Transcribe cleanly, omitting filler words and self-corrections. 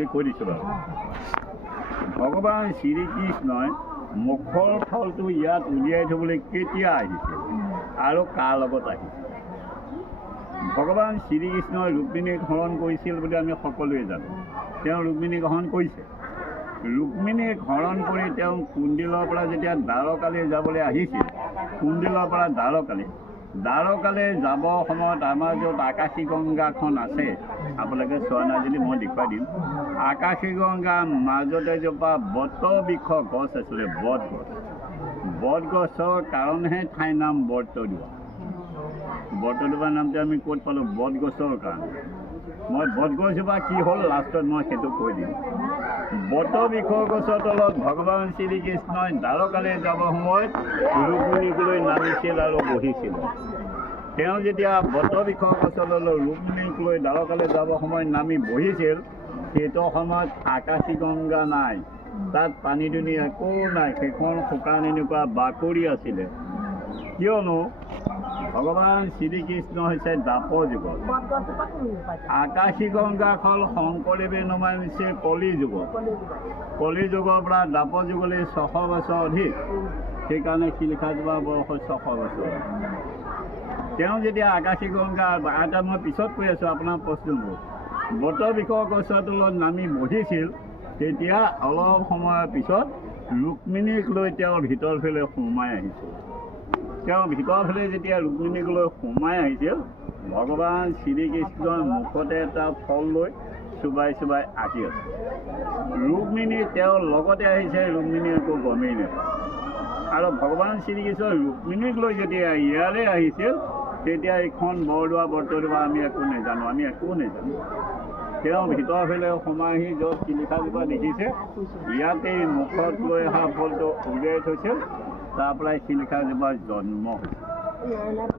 আমি কৈ দিছোঁ বাৰু ভগৱান শ্ৰীকৃষ্ণই মুখৰ ফলটো ইয়াত উলিয়াই থ'বলৈ কেতিয়া আহিছিল আৰু কাৰ লগত আহিছিল ভগৱান শ্ৰীকৃষ্ণই ৰুক্মিণীক হৰণ কৰিছিল বুলি আমি সকলোৱে জানো তেওঁ ৰুক্মিণীক হৰণ কৰিছে ৰুক্মিণীক হৰণ কৰি তেওঁ কুণ্ডিলৰ পৰা যেতিয়া দ্বাৰকালৈ যাবলৈ আহিছিল কুণ্ডিলৰ পৰা দ্বাৰকালৈ যাব সময়ত আমাৰ য'ত আকাশী গংগাখন আছে আপোনালোকে চোৱা নাই যদি মই দেখুৱাই দিম আকাশী গংগাৰ মাজতে এজোপা বটবৃক্ষ গছ আছিলে বটগছৰ কাৰণেহে ঠাইৰ নাম বটদুৱা নামটো আমি ক'ত পালোঁ বটগছৰ কাৰণে মই বটগছজোপা কি হ'ল লাষ্টত মই সেইটো কৈ দিম বটবৃক্ষ গছৰ তলত ভগৱান শ্ৰীকৃষ্ণই দ্বাৰকালৈ যাব সময়ত ৰুক্মিণীক লৈ নামিছিল আৰু বহিছিল তেওঁ যেতিয়া বটবৃক্ষ গছৰ তলত ৰুক্মিণীক লৈ দ্বাৰকালৈ যাব সময়ত নামি বহিছিল সেইটো সময়ত আকাশী গংগা নাই তাত পানী দুনি একো নাই সেইখন শুকান এনেকুৱা বাকৰি আছিলে কিয়নো ভগৱান শ্ৰীকৃষ্ণ হৈছে দ্বাপৰ যুগত আকাশী গংগাখন শংকৰদেৱে নমাই নিছে কলি যুগৰ পৰা দ্বাপৰ যুগলৈ 600 বছৰ অধিক সেইকাৰণে শিলিখাজোপা বয়স 600 বছৰ তেওঁ যেতিয়া আকাশী গংগা এটা মই পিছত কৈ আছোঁ আপোনাৰ প্ৰশ্নবোৰ বটবৃক্ষ গছৰ তলত নামি বহিছিল তেতিয়া অলপ সময়ৰ পিছত ৰুক্মিণীক লৈ তেওঁ ভিতৰ ফালে সোমাই আহিছিল তেওঁ ভিতৰ ফালে যেতিয়া ৰুক্মিণীক লৈ সোমাই আহিছিল ভগৱান শ্ৰীকৃষ্ণৰ মুখতে এটা ফল লৈ চুবাই আঁকি আছে ৰুক্মিণী তেওঁৰ লগতে আহিছে ৰুক্মিণী একো গমেই নাপায় আৰু ভগৱান শ্ৰীকৃষ্ণ ৰুক্মিণীক লৈ যেতিয়া ইয়ালৈ আহিছিল তেতিয়া এইখন বৰদোৱা বটদুৱা আমি একো নাজানো তেওঁ ভিতৰ ফালে সোমাই আহি য'ত শিলিখাজোপা দেখিছে ইয়াতে মুখত লৈ অহা ফলটো উলিয়াই থৈছিল তাৰ পৰাই শিলিখাজোপাৰ জন্ম হৈছে